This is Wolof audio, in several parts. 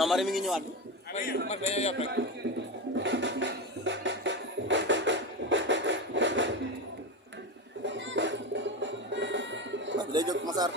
non Marie mi ngi ñëwaat. day jóg Massar.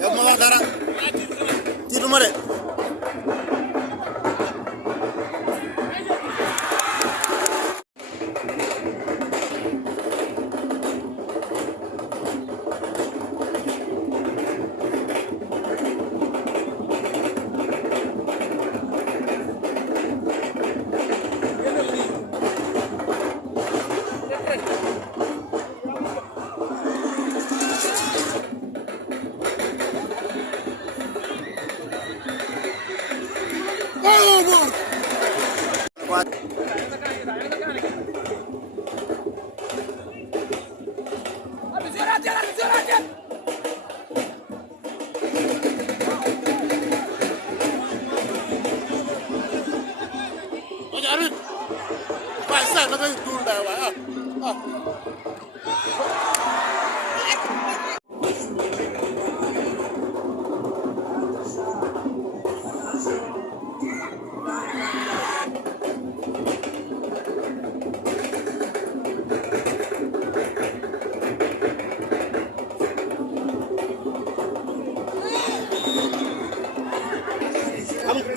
yow ma wax dara tiituma de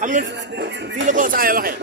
xam nga fii la ko saa yoo waxee.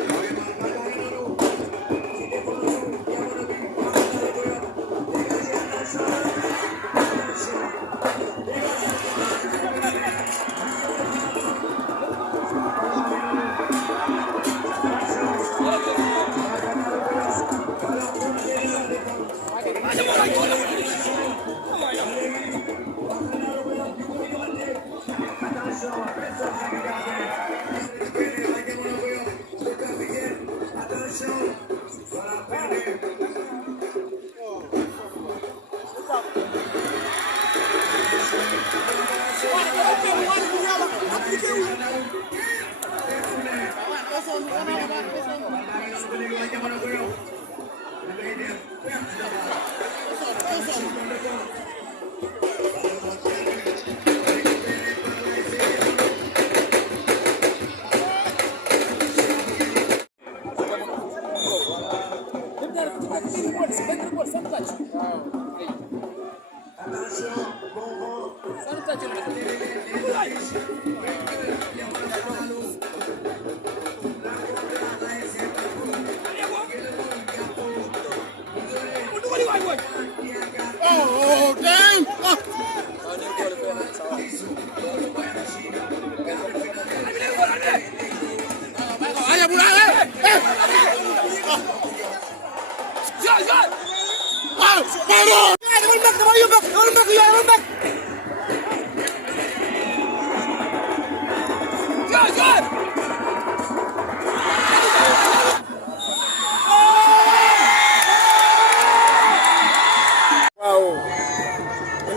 Oh, damn!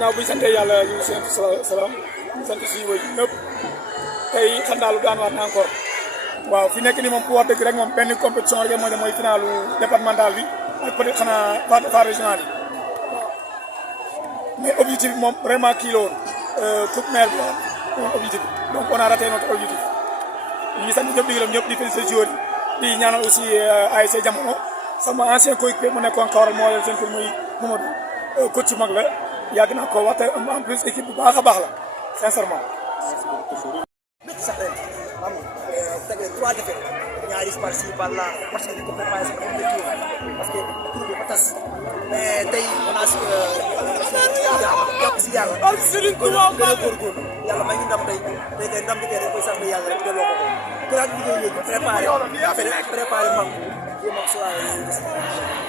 ginnaaw bu ñu sante yàlla yu sant salaam sant suñu wëy ñëpp tey xandaalu daan waat na encore waaw fi nekk ni moom pour wax dëgg rek moom benn compétition rek mooy finalu départemental bi ak peut être xanaa phase régionale yi mais objectif bi moom vraiment kii la woon coupe maire bi woon objectif bi donc on a raté notre objectif ñu ngi sant ñëpp di gërëm ñëpp di féliciter joueurs yi di ñaanal aussi ASC Diamono sama ancien coéquipier mu nekkoon Kaolack moo leen seen tur muy Mamadou coach mag la yàgg naa ko waxte en plus équipe bu baax a baax la sincèrement. sax ren xam nga tege 3 défaites ñaari par ci par là parce que di ko préparé sax dafa métti woon parce que groupe bi ba tas mais tey on a jàpp si yàlla gën a góorgóorlu yàlla may ñu ndam tey kay ndam bi kay dañ koy sant yàlla rek delloo ko ko gënaat liggéey léegi préparé mag jéem a